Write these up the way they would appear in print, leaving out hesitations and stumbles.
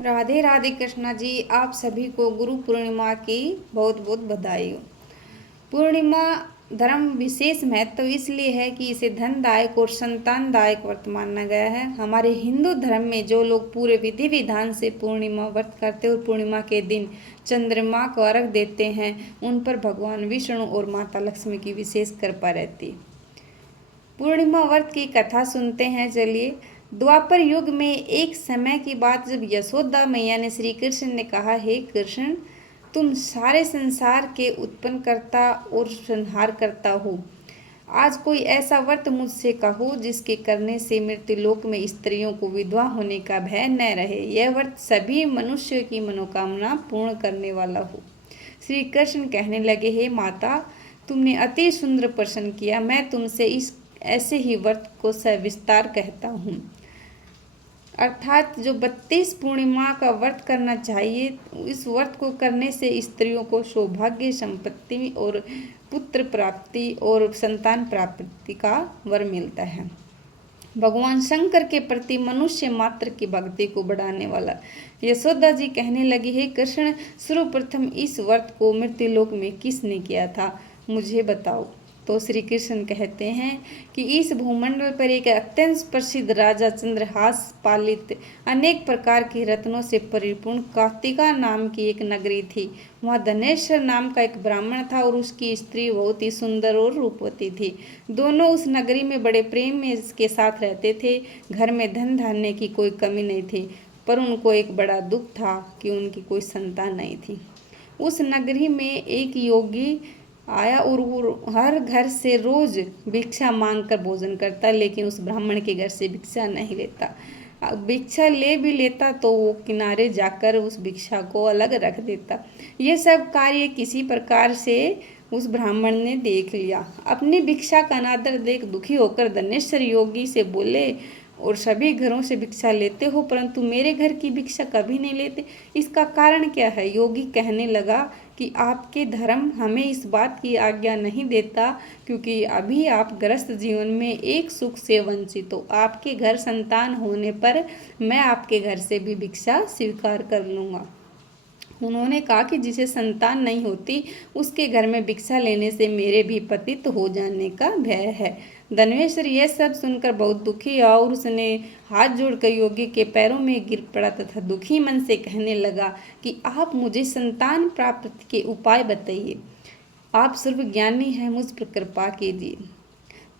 राधे राधे कृष्णा जी। आप सभी को गुरु पूर्णिमा की बहुत बहुत बधाई हो। पूर्णिमा धर्म विशेष महत्व इसलिए है कि इसे धनदायक और संतानदायक व्रत माना गया है। हमारे हिंदू धर्म में जो लोग पूरे विधि विधान से पूर्णिमा व्रत करते और पूर्णिमा के दिन चंद्रमा को अर्घ देते हैं, उन पर भगवान विष्णु और माता लक्ष्मी की विशेष कृपा रहती है। पूर्णिमा व्रत की कथा सुनते हैं। चलिए। द्वापर युग में एक समय की बात, जब यशोदा मैया ने श्री कृष्ण ने कहा, हे कृष्ण, तुम सारे संसार के उत्पन्न करता और संहार करता हो। आज कोई ऐसा व्रत मुझसे कहो जिसके करने से मृत्युलोक में स्त्रियों को विधवा होने का भय न रहे। यह व्रत सभी मनुष्यों की मनोकामना पूर्ण करने वाला हो। श्री कृष्ण कहने लगे, हे माता, तुमने अति सुंदर प्रश्न किया। मैं तुमसे इस ऐसे ही व्रत को सविस्तार कहता हूँ। अर्थात जो 32 पूर्णिमा का व्रत करना चाहिए, इस व्रत को करने से स्त्रियों को सौभाग्य, संपत्ति और पुत्र प्राप्ति और संतान प्राप्ति का वर मिलता है। भगवान शंकर के प्रति मनुष्य मात्र की भक्ति को बढ़ाने वाला। यशोदा जी कहने लगी, हे कृष्ण, सर्वप्रथम इस व्रत को मृत्युलोक में किसने किया था, मुझे बताओ। तो श्री कृष्ण कहते हैं कि इस भूमंडल पर एक अत्यंत प्रसिद्ध राजा चंद्रहास पालित अनेक प्रकार के रत्नों से परिपूर्ण कार्तिका नाम की एक नगरी थी। वहाँ धनेश्वर नाम का एक ब्राह्मण था और उसकी स्त्री बहुत ही सुंदर और रूपवती थी। दोनों उस नगरी में बड़े प्रेम में इसके साथ रहते थे। घर में धन धान्य की कोई कमी नहीं थी, पर उनको एक बड़ा दुख था कि उनकी कोई संतान नहीं थी। उस नगरी में एक योगी आया और वो हर घर से रोज भिक्षा मांग कर भोजन करता, लेकिन उस ब्राह्मण के घर से भिक्षा नहीं लेता। भिक्षा ले भी लेता तो वो किनारे जाकर उस भिक्षा को अलग रख देता। ये सब कार्य किसी प्रकार से उस ब्राह्मण ने देख लिया। अपनी भिक्षा का अनादर देख दुखी होकर धनेश्वर योगी से बोले, और सभी घरों से भिक्षा लेते हो परंतु मेरे घर की भिक्षा कभी नहीं लेते, इसका कारण क्या है। योगी कहने लगा कि आपके धर्म हमें इस बात की आज्ञा नहीं देता, क्योंकि अभी आप गृहस्थ जीवन में एक सुख से वंचित हो। आपके घर संतान होने पर मैं आपके घर से भी भिक्षा स्वीकार कर लूँगा। उन्होंने कहा कि जिसे संतान नहीं होती उसके घर में भिक्षा लेने से मेरे भी पतित हो जाने का भय है। धनेश्वर यह सब सुनकर बहुत दुखी हुआ और उसने हाथ जोड़कर योगी के पैरों में गिर पड़ा तथा दुखी मन से कहने लगा कि आप मुझे संतान प्राप्ति के उपाय बताइए। आप सर्वज्ञानी हैं, मुझ पर कृपा कीजिए।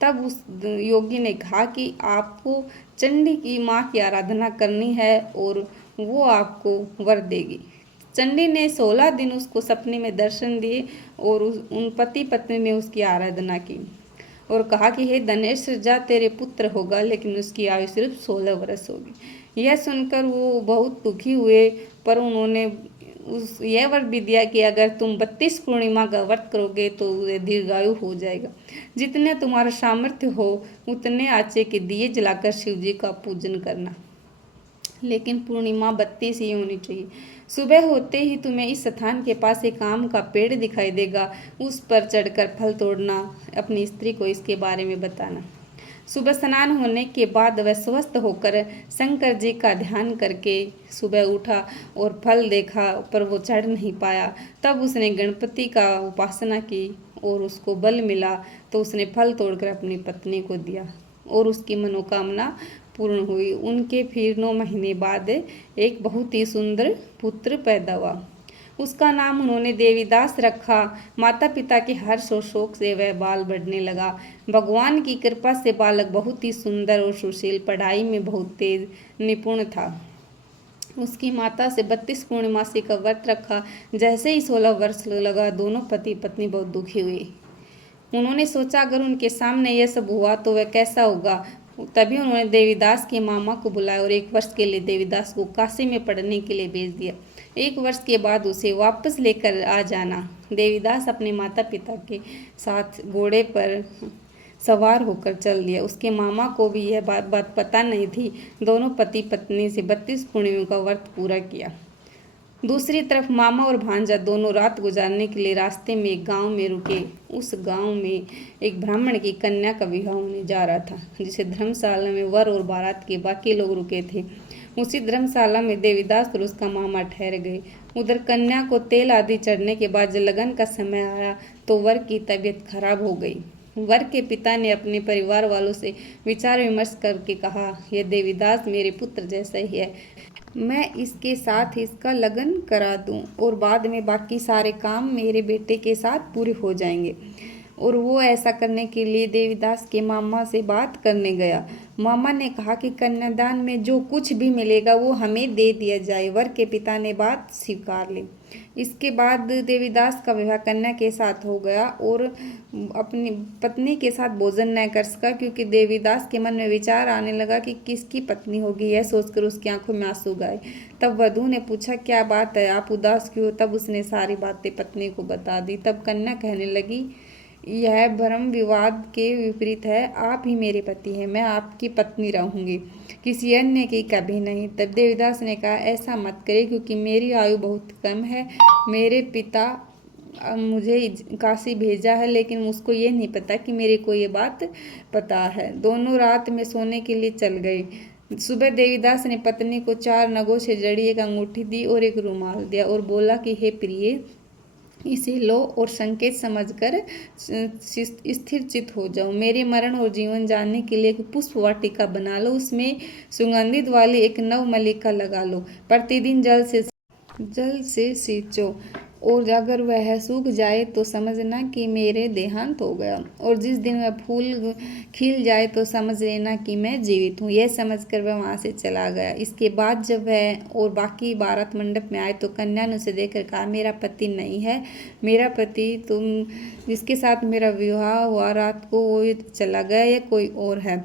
तब उस योगी ने कहा कि आपको चंडी की माँ की आराधना करनी है और वो आपको वर देगी। चंडी ने 16 दिन उसको सपने में दर्शन दिए और उन पति पत्नी ने उसकी आराधना की और कहा कि हे धनेश्वर, जा, तेरे पुत्र होगा, लेकिन उसकी आयु सिर्फ 16 वर्ष होगी। यह सुनकर वो बहुत दुखी हुए, पर उन्होंने यह वर भी दिया कि अगर तुम 32 पूर्णिमा का व्रत करोगे तो दीर्घायु हो जाएगा। जितने तुम्हारा सामर्थ्य हो उतने आचे के दिए जलाकर शिव जी का पूजन करना, लेकिन पूर्णिमा 32 ही होनी चाहिए। सुबह होते ही तुम्हें इस स्थान के पास एक आम का पेड़ दिखाई देगा, उस पर चढ़कर फल तोड़ना, अपनी स्त्री को इसके बारे में बताना। सुबह स्नान होने के बाद वह स्वस्थ होकर शंकर जी का ध्यान करके सुबह उठा और फल देखा, पर वो चढ़ नहीं पाया। तब उसने गणपति का उपासना की और उसको बल मिला, तो उसने फल तोड़कर अपनी पत्नी को दिया और उसकी मनोकामना पूर्ण हुई। उनके फिर 9 महीने बाद एक बहुत ही सुंदर पुत्र पैदा हुआ। उसका नाम उन्होंने देवीदास रखा। माता पिता के हर्ष और शोक से वह बाल बढ़ने लगा। भगवान की कृपा से बालक बहुत ही सुंदर और सुशील, पढ़ाई में बहुत तेज निपुण था। उसकी माता से 32 पूर्णमासी का व्रत रखा। जैसे ही 16 वर्ष लगा, दोनों पति पत्नी बहुत दुखी हुए। उन्होंने सोचा अगर उनके सामने यह सब हुआ तो वह कैसा होगा। तभी उन्होंने देवीदास के मामा को बुलाया और 1 वर्ष के लिए देवीदास को काशी में पढ़ने के लिए भेज दिया। 1 वर्ष के बाद उसे वापस लेकर आ जाना। देवीदास अपने माता पिता के साथ घोड़े पर सवार होकर चल दिया। उसके मामा को भी यह बात पता नहीं थी। दोनों पति पत्नी से 32 पूर्णिमा का व्रत पूरा किया। दूसरी तरफ मामा और भांजा दोनों रात गुजारने के लिए रास्ते में एक गांव में रुके। उस गांव में एक ब्राह्मण की कन्या का विवाह होने जा रहा था, जिसे धर्मशाला में वर और बारात के बाकी लोग रुके थे। उसी धर्मशाला में देवीदास और उसका मामा ठहर गए। उधर कन्या को तेल आदि चढ़ने के बाद जब लगन का समय आया तो वर की तबीयत खराब हो गई। वर के पिता ने अपने परिवार वालों से विचार विमर्श करके कहा, यह देवीदास मेरे पुत्र जैसा ही है, मैं इसके साथ इसका लगन करा दूं और बाद में बाकी सारे काम मेरे बेटे के साथ पूरे हो जाएंगे। और वो ऐसा करने के लिए देवीदास के मामा से बात करने गया। मामा ने कहा कि कन्यादान में जो कुछ भी मिलेगा वो हमें दे दिया जाए। वर के पिता ने बात स्वीकार ली। इसके बाद देवीदास का विवाह कन्या के साथ हो गया और अपनी पत्नी के साथ भोजन न कर सका, क्योंकि देवीदास के मन में विचार आने लगा कि किसकी पत्नी होगी। यह सोचकर उसकी आंखों में आंसू गए। तब वधू ने पूछा, क्या बात है, आप उदास क्यों? तब उसने सारी बातें पत्नी को बता दी। तब कन्या कहने लगी, यह भ्रम विवाद के विपरीत है, आप ही मेरे पति हैं, मैं आपकी पत्नी रहूंगी, किसी अन्य की कभी नहीं। तब देवीदास ने कहा, ऐसा मत करिए, क्योंकि मेरी आयु बहुत कम है। मेरे पिता मुझे काशी भेजा है, लेकिन उसको ये नहीं पता कि मेरे को ये बात पता है। दोनों रात में सोने के लिए चल गए। सुबह देवीदास ने पत्नी को 4 नगों से जड़ी एक अंगूठी दी और एक रुमाल दिया और बोला कि हे प्रिय, इसे लो और संकेत समझकर स्थिर चित हो जाओ। मेरे मरण और जीवन जानने के लिए एक पुष्प वाटिका बना लो, उसमें सुगंधित वाली एक नव मल्लिका लगा लो। प्रतिदिन जल से सींचो और अगर वह सूख जाए तो समझना कि मेरे देहांत हो गया, और जिस दिन वह फूल खिल जाए तो समझ लेना कि मैं जीवित हूँ। यह समझकर वह वहाँ से चला गया। इसके बाद जब वह और बाकी बारात मंडप में आए तो कन्या ने उसे देखकर कहा, मेरा पति नहीं है, मेरा पति तुम जिसके साथ मेरा विवाह हुआ रात को वो चला गया या कोई और है।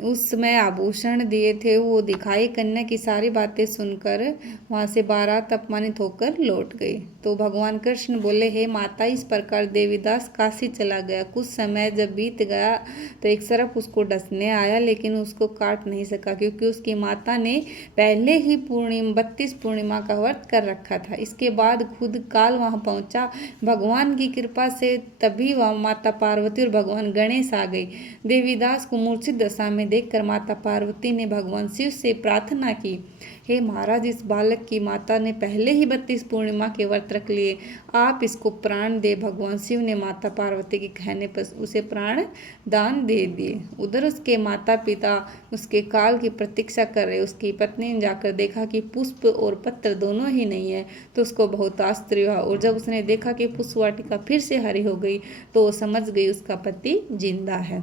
उस समय आभूषण दिए थे वो दिखाई। कन्या की सारी बातें सुनकर वहाँ से बारात अपमानित होकर लौट गई। तो भगवान कृष्ण बोले, हे माता, इस प्रकार देवीदास काशी चला गया। कुछ समय जब बीत गया तो एक सर्प उसको डसने आया, लेकिन उसको काट नहीं सका, क्योंकि उसकी माता ने पहले ही 32 पूर्णिमा का व्रत कर रखा था। इसके बाद खुद काल वहाँ पहुँचा। भगवान की कृपा से तभी वह माता पार्वती और भगवान गणेश आ गई। देवीदास को मूर्छित दशा में देखकर माता पार्वती ने भगवान शिव से प्रार्थना की, हे महाराज, इस बालक की माता ने पहले ही 32 पूर्णिमा के व्रत रख लिए, आप इसको प्राण दे। भगवान शिव ने माता पार्वती के कहने पर उसे प्राण दान दे दिए। उधर उसके माता पिता उसके काल की प्रतीक्षा कर रहे। उसकी पत्नी ने जाकर देखा कि पुष्प और पत्र दोनों ही नहीं है, तो उसको बहुत आश्चर्य हुआ। और जब उसने देखा कि पुष्प वाटिका फिर से हरी हो गई तो वो समझ गई उसका पति जिंदा है।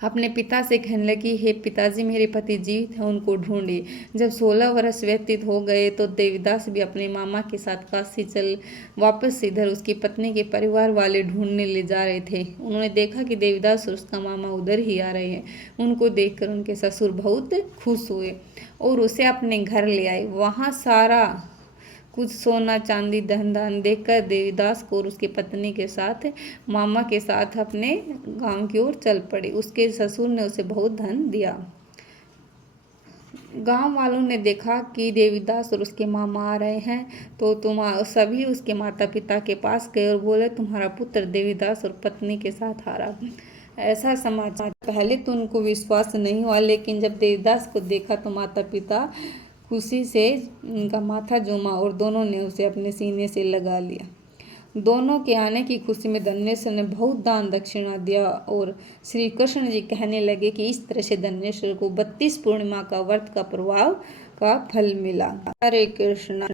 अपने पिता से कहने लगी, हे पिताजी, मेरे पति जीवित हैं, उनको ढूंढिए। जब 16 वर्ष व्यतीत हो गए तो देवीदास भी अपने मामा के साथ काशी चल वापस इधर उसकी पत्नी के परिवार वाले ढूंढने ले जा रहे थे। उन्होंने देखा कि देवीदास और उसका मामा उधर ही आ रहे हैं। उनको देखकर उनके ससुर बहुत खुश हुए और उसे अपने घर ले आए। वहाँ सारा कुछ सोना चांदी धन धान देखकर देवीदास को और उसकी पत्नी के साथ मामा के साथ अपने गांव की ओर चल पड़े। उसके ससुर ने उसे बहुत धन दिया। गांव वालों ने देखा कि देवीदास और उसके मामा आ रहे हैं तो सभी उसके माता पिता के पास गए और बोले, तुम्हारा पुत्र देवीदास और पत्नी के साथ आ रहा। ऐसा समाचार पहले तो उनको विश्वास नहीं हुआ, लेकिन जब देवीदास को देखा तो माता पिता खुशी से उनका माथा झूमा और दोनों ने उसे अपने सीने से लगा लिया। दोनों के आने की खुशी में धन्येश्वर ने बहुत दान दक्षिणा दिया और श्री कृष्ण जी कहने लगे कि इस तरह से धन्येश्वर को 32 पूर्णिमा का व्रत का प्रभाव का फल मिला। हरे कृष्ण।